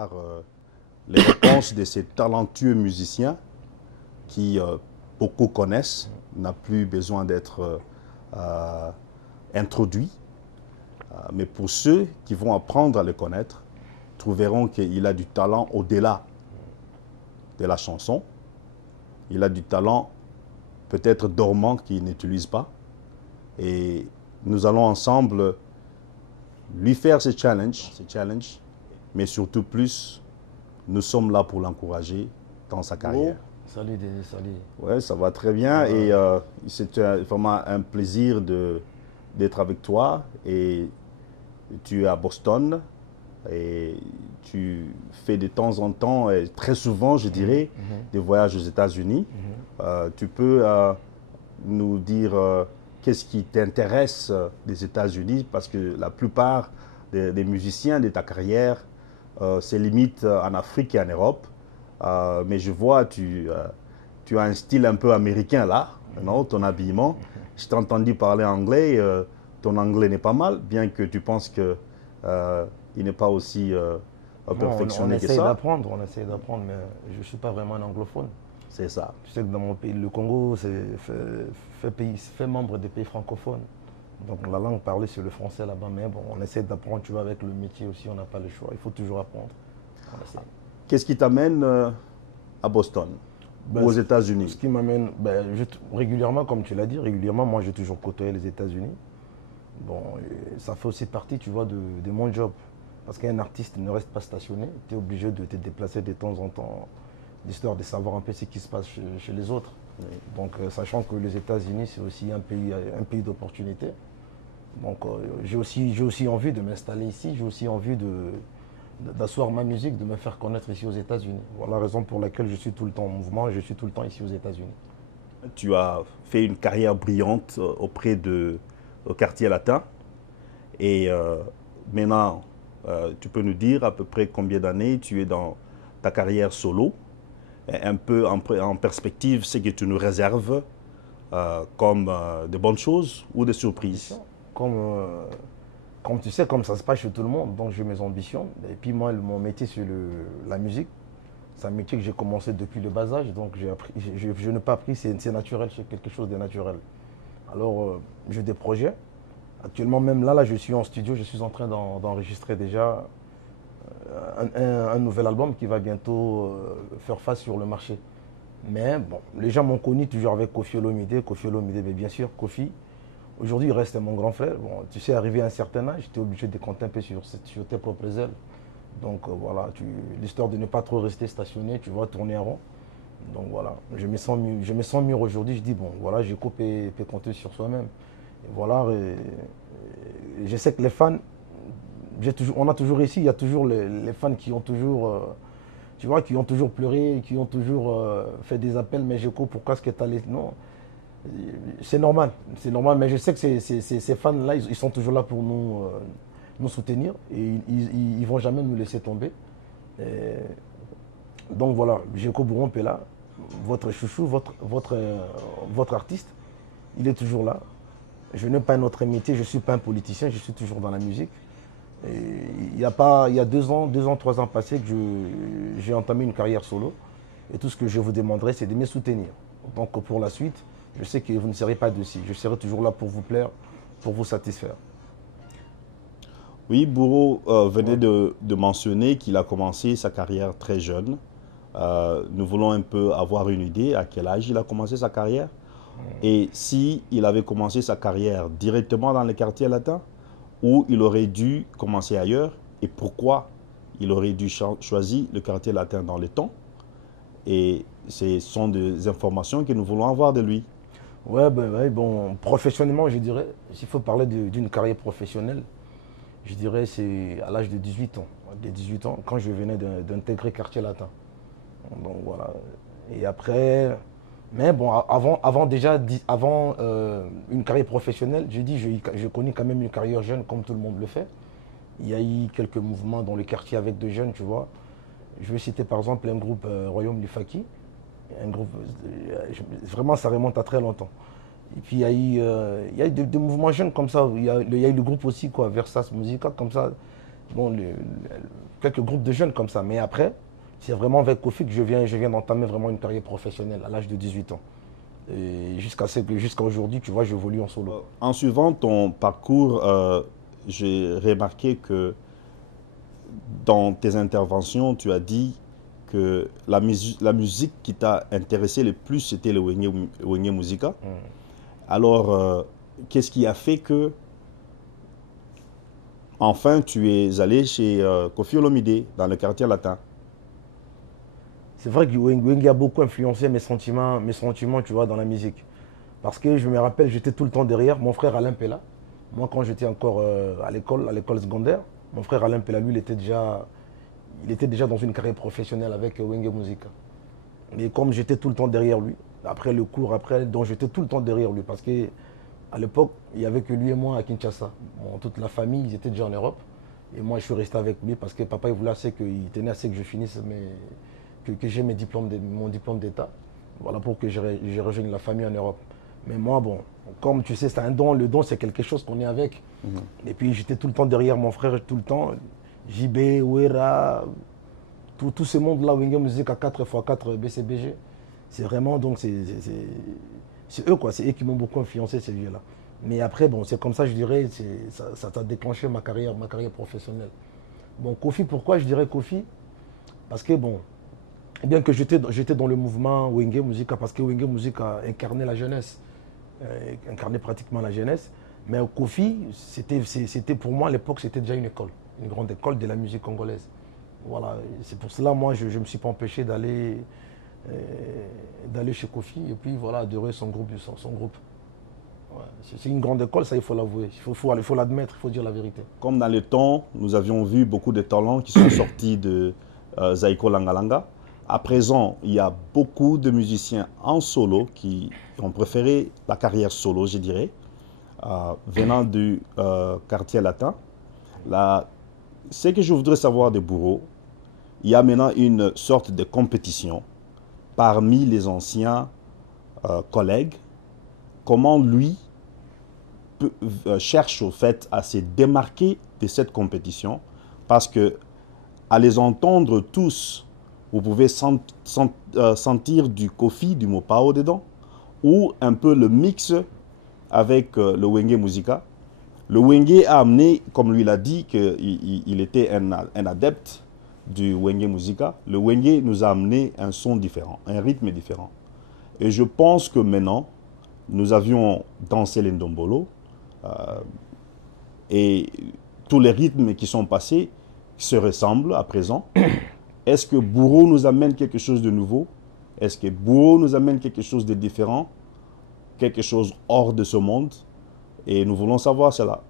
avoir les réponses de ces talentueux musiciens qui, beaucoup connaissent, n'a plus besoin d'être introduit. Mais pour ceux qui vont apprendre à le connaître, trouveront qu'il a du talent au-delà de la chanson. Il a du talent peut-être dormant qu'il n'utilise pas. Et nous allons ensemble lui faire ce challenge, mais surtout plus, nous sommes là pour l'encourager dans sa carrière. Salut Denis, salut. Ouais, ça va très bien et c'est vraiment un plaisir d'être avec toi. Et tu es à Boston et tu fais de temps en temps, et très souvent je dirais, des voyages aux États-Unis. Tu peux nous dire qu'est-ce qui t'intéresse des États-Unis, parce que la plupart des musiciens de ta carrière se limitent en Afrique et en Europe. Mais je vois, tu as un style un peu américain là, non, ton habillement. Je t'ai entendu parler anglais, ton anglais n'est pas mal, bien que tu penses qu'il n'est pas aussi perfectionné que ça. On essaie d'apprendre, mais je ne suis pas vraiment un anglophone. C'est ça. Tu sais que dans mon pays, le Congo, fait membre des pays francophones. Donc la langue parlée, c'est le français là-bas, mais bon, on essaie d'apprendre, tu vois, avec le métier aussi, on n'a pas le choix. Il faut toujours apprendre. Qu'est-ce qui t'amène à Boston ou aux États-Unis? Ce qui m'amène, régulièrement, comme tu l'as dit, régulièrement, moi j'ai toujours côtoyé les États-Unis. Bon, ça fait aussi partie, tu vois, de mon job. Parce qu'un artiste ne reste pas stationné, tu es obligé de te déplacer de temps en temps, l'histoire de savoir un peu ce qui se passe chez les autres. Oui. Donc, sachant que les États-Unis, c'est aussi un pays d'opportunité. Donc, j'ai aussi envie de m'installer ici, j'ai aussi envie d'asseoir ma musique, de me faire connaître ici aux États-Unis. Voilà la raison pour laquelle je suis tout le temps en mouvement, je suis tout le temps ici aux États-Unis. Tu as fait une carrière brillante au quartier latin. Et maintenant, tu peux nous dire à peu près combien d'années tu es dans ta carrière solo, un peu en perspective ce que tu nous réserves comme de bonnes choses ou des surprises? Comme tu sais, comme ça se passe chez tout le monde, donc j'ai mes ambitions. Et puis moi, mon métier, c'est la musique. C'est un métier que j'ai commencé depuis le bas âge, donc je n'ai pas appris, c'est naturel, c'est quelque chose de naturel. Alors, j'ai des projets. Actuellement, même là, je suis en studio, je suis en train d'enregistrer déjà un nouvel album qui va bientôt faire face sur le marché. Mais bon, les gens m'ont connu toujours avec Koffi Olomide. Koffi Olomide, bien sûr, Koffi. Aujourd'hui, il reste mon grand frère. Bon, tu sais, arrivé à un certain âge, tu es obligé de compter un peu sur tes propres ailes. Donc voilà, l'histoire de ne pas trop rester stationné, tu vas tourner en rond. Donc voilà, je me sens mieux aujourd'hui. Je dis, bon, voilà, je coupe et compter sur soi-même. Et voilà, je sais que les fans, on a toujours réussi, il y a toujours les fans qui ont toujours, tu vois, qui ont toujours pleuré, qui ont toujours fait des appels, mais Djeko, pourquoi est-ce que tu as laissé... Non, c'est normal, mais je sais que ces fans-là, ils sont toujours là pour nous soutenir et ils ne vont jamais nous laisser tomber. Donc voilà, Djeko Bouron est là, votre chouchou, votre artiste, il est toujours là. Je n'ai pas un autre métier, je ne suis pas un politicien, je suis toujours dans la musique. Et il y a 2 ans, 3 ans passés que j'ai entamé une carrière solo. Et tout ce que je vous demanderai, c'est de me soutenir. Donc pour la suite, je sais que vous ne serez pas dessus. Je serai toujours là pour vous plaire, pour vous satisfaire. Oui, Bourreau venait de mentionner qu'il a commencé sa carrière très jeune. Nous voulons un peu avoir une idée à quel âge il a commencé sa carrière. Et si il avait commencé sa carrière directement dans les quartiers latins, ou il aurait dû commencer ailleurs, et pourquoi il aurait dû choisir le quartier latin dans le temps. Et ce sont des informations que nous voulons avoir de lui. Ouais, bon, professionnellement, je dirais, s'il faut parler d'une carrière professionnelle, je dirais c'est à l'âge de 18 ans. De 18 ans, quand je venais d'intégrer quartier latin. Donc voilà. Et après... Mais bon, avant une carrière professionnelle, je connais quand même une carrière jeune comme tout le monde le fait. Il y a eu quelques mouvements dans le quartier avec des jeunes, tu vois. Je vais citer par exemple un groupe Royaume Lifaki. Un groupe, vraiment, ça remonte à très longtemps. Et puis il y a eu des mouvements jeunes comme ça. Il y a eu le groupe aussi, quoi, Versas Musica, comme ça. bon, quelques groupes de jeunes comme ça. Mais après, c'est vraiment avec Kofi que je viens d'entamer vraiment une carrière professionnelle à l'âge de 18 ans. Et jusqu'à aujourd'hui, tu vois, j'évolue en solo. En suivant ton parcours, j'ai remarqué que dans tes interventions, tu as dit que la musique qui t'a intéressé le plus, c'était le Wenge Musica. Alors, qu'est-ce qui a fait que, enfin, tu es allé chez Koffi Olomide, dans le quartier latin? C'est vrai que Wenge a beaucoup influencé mes sentiments, tu vois, dans la musique. Parce que je me rappelle, j'étais tout le temps derrière. Mon frère Alain Pella, moi quand j'étais encore à l'école secondaire, mon frère Alain Pella, lui, il était déjà dans une carrière professionnelle avec Wenge Musica. Mais comme j'étais tout le temps derrière lui, après le cours, donc j'étais tout le temps derrière lui. Parce que à l'époque, il n'y avait que lui et moi à Kinshasa. Bon, toute la famille, ils étaient déjà en Europe. Et moi, je suis resté avec lui parce que papa, il tenait assez que je finisse que j'ai mon diplôme d'État. Voilà pour que je rejoigne la famille en Europe. Mais moi, bon, comme tu sais, c'est un don. Le don, c'est quelque chose qu'on est avec. Et puis, j'étais tout le temps derrière mon frère, tout le temps. JB, Ouera, tout ce monde-là, Wenge Music à 4x4 BCBG. C'est vraiment, donc, c'est eux, quoi. C'est eux qui m'ont beaucoup influencé, ces vieux-là. Mais après, bon, c'est comme ça, je dirais, ça a déclenché ma carrière professionnelle. Bon, Kofi, pourquoi je dirais Kofi? Parce que, bon, bien que j'étais dans le mouvement Wenge Musica, parce que Wenge Musica incarnait la jeunesse, incarnait pratiquement la jeunesse. Mais Kofi, c'était pour moi à l'époque, c'était déjà une grande école de la musique congolaise. Voilà, c'est pour cela, moi, je ne me suis pas empêché d'aller chez Kofi et puis voilà, adorer son groupe. Ouais, c'est une grande école, ça il faut l'avouer, il faut l'admettre, il faut dire la vérité. Comme dans le temps, nous avions vu beaucoup de talents qui sont sortis de Zaiko Langalanga. À présent, il y a beaucoup de musiciens en solo qui ont préféré la carrière solo, je dirais, venant du quartier latin. Ce que je voudrais savoir de Bourreau, il y a maintenant une sorte de compétition parmi les anciens collègues. Comment lui cherche au fait à se démarquer de cette compétition? Parce que à les entendre tous, vous pouvez sentir du Kofi, du Mopao dedans, ou un peu le mix avec le Wenge Musica. Le Wenge a amené, comme lui l'a dit, qu'il était un adepte du Wenge Musica. Le Wenge nous a amené un son différent, un rythme différent. Et je pense que maintenant, nous avions dansé l'Ndombolo et tous les rythmes qui sont passés se ressemblent à présent. Est-ce que Bourreau nous amène quelque chose de nouveau? Est-ce que Bourreau nous amène quelque chose de différent? Quelque chose hors de ce monde? Et nous voulons savoir cela.